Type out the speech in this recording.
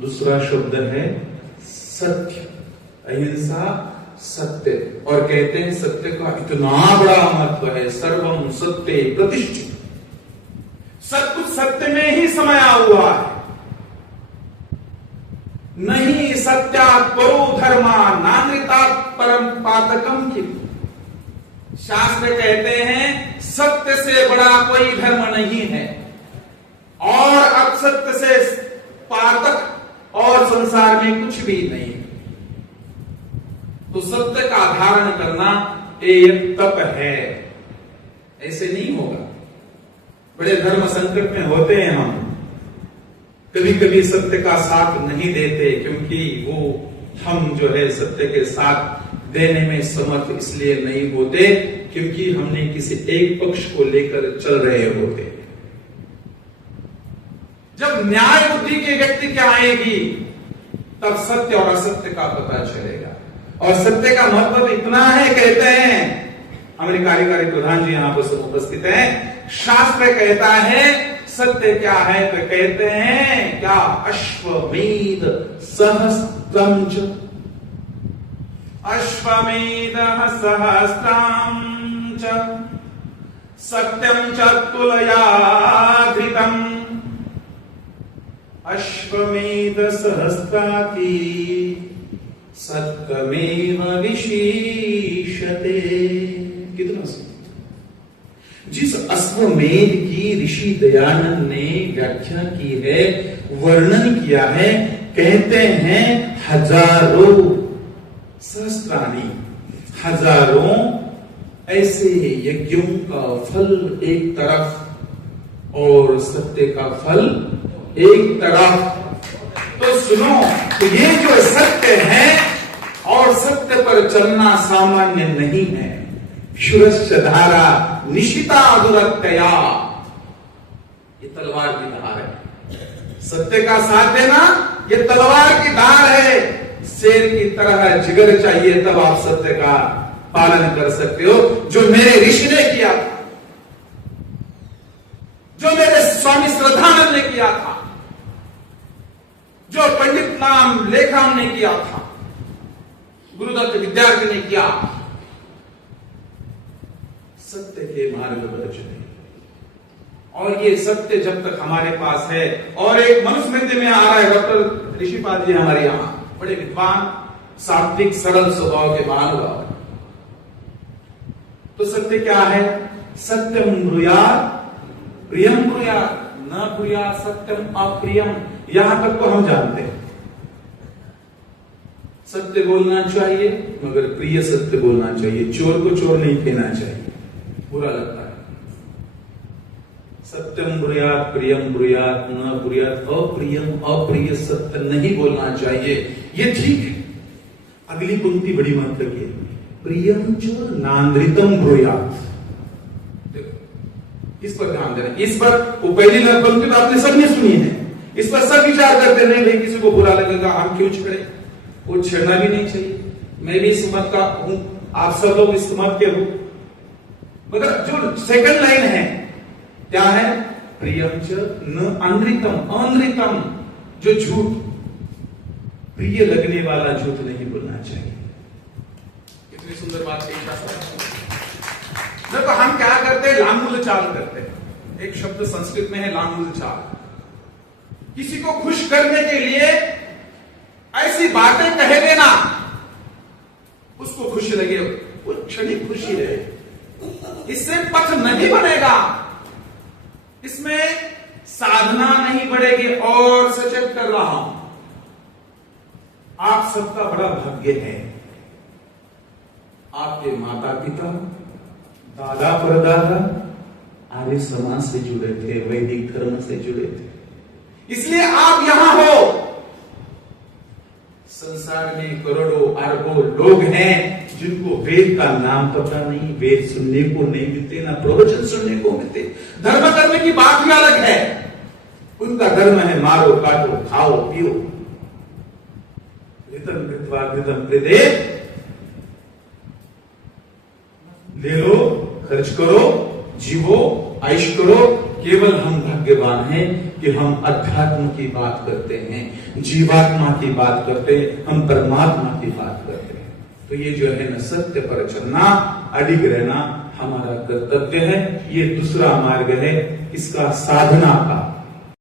दूसरा शब्द है सत्य, अहिंसा, सत्य। और कहते हैं सत्य का इतना बड़ा महत्व है, सर्वम सत्य प्रतिष्ठित, सब कुछ सत्य में ही समाया हुआ है। नहीं सत्यात् परो धर्मा नानृतात् परम पातकम किम। शास्त्र कहते हैं सत्य से बड़ा कोई धर्म नहीं है और असत्य से पातक और संसार में कुछ भी नहीं है। तो सत्य का धारण करना एक तप है, ऐसे नहीं होगा। बड़े धर्म संकट में होते हैं हम, कभी कभी सत्य का साथ नहीं देते, क्योंकि वो हम जो है सत्य के साथ देने में समर्थ इसलिए नहीं होते क्योंकि हमने किसी एक पक्ष को लेकर चल रहे होते। जब न्याय बुद्धि के व्यक्ति क्या आएगी तब सत्य और असत्य का पता चलेगा। और सत्य का महत्व इतना है, कहते हैं हमारे कार्यकारी प्रधान जी यहां पर सब उपस्थित हैं, शास्त्र कहता है सत्य क्या है, तो कहते हैं क्या, अश्वमेध सहस्त्रम च, अश्वमेध सहस्त्रम च सत्यम च तुलया घृतम, अश्वमेध सहस्त्राति सत्यमेव विशीषते। कितना जिस अश्वमेध की ऋषि दयानंद ने व्याख्या की है, वर्णन किया है, कहते हैं हजारों, सहस्त्राणी, हजारों ऐसे यज्ञों का फल एक तरफ और सत्य का फल एक तरफ। तो सुनो, तो ये जो सत्य है और सत्य पर चलना सामान्य नहीं है। शूरश्च धारा निशिता दुरत्यया, ये तलवार की धार है। सत्य का साथ देना ये तलवार की धार है। शेर की तरह जिगर चाहिए तब आप सत्य का पालन कर सकते हो, जो मेरे ऋषि ने किया था, जो मेरे स्वामी श्रद्धानंद ने किया था, जो पंडित नाम लेखाम ने किया था, गुरुदत्त विद्यार्थी ने किया। सत्य के मार्ग पर चले, और ये सत्य जब तक हमारे पास है। और एक मनुष्य मध्य में आ रहा है डॉक्टर ऋषिपाल जी हमारे यहां, बड़े विद्वान, सात्विक, सरल स्वभाव के महानुभाव। तो सत्य क्या है, सत्यम ब्रूयात् प्रियम ब्रूयात् न ब्रूयात् सत्यम अप्रियम। यहां तक तो हम जानते हैं, सत्य बोलना चाहिए मगर प्रिय सत्य बोलना चाहिए। चोर को चोर नहीं कहना चाहिए, बुरा लगता है। सत्यम ब्रूयात् प्रियम ब्रूयात् न ब्रूयात् अप्रियम, अप्रिय सत्य नहीं बोलना चाहिए, ये ठीक है। अगली पंक्ति बड़ी महत्व की है, प्रियम च नान्द्रितम ब्रूयात्। देखो इस पर ध्यान देना, इस पर वो पहली पंक्ति तो आपने सबने सुनी है, इस पर सब विचार करते नहीं भाई किसी को बुरा लगेगा हम क्यों छेड़े, वो छेड़ना भी नहीं चाहिए। मैं भी इस मत का हूं, आप सब लोग इस मत के हो, मगर जो सेकंड लाइन है क्या है, प्रियम च न अनृतम, अनृतम जो झूठ, प्रिय लगने वाला झूठ नहीं बोलना चाहिए। कितनी सुंदर बात है। तो हम क्या करते हैं, लांगुल चाल करते हैं। एक शब्द संस्कृत में है लांगुल चाल। किसी को खुश करने के लिए ऐसी बातें कह देना उसको खुशी लगे, वो क्षणिक खुशी रहे, इससे पथ नहीं बनेगा, इसमें साधना नहीं बढ़ेगी। और सचेत कर रहा हूं, आप सबका बड़ा भाग्य है, आपके माता पिता, दादा परदादा आर्य समाज से जुड़े थे, वैदिक धर्म से जुड़े थे, इसलिए आप यहां हो। संसार में करोड़ों अरबों लोग हैं जिनको वेद का नाम पता नहीं, वेद सुनने को नहीं मिलते, ना प्रवचन सुनने को मिलते। धर्म करने की बात भी अलग है, उनका धर्म है मारो काटो खाओ पियो, घृतम कृत्वा घृतम कृते, ले लो, खर्च करो, जीवो, आयुष करो, केवल हम भाग्यवान हैं कि हम अध्यात्म की बात करते हैं, जीवात्मा की बात करते हैं, हम परमात्मा की बात करते हैं। तो ये जो है न सत्य पर चलना, अडिग रहना हमारा कर्तव्य है। ये दूसरा मार्ग है इसका साधना का।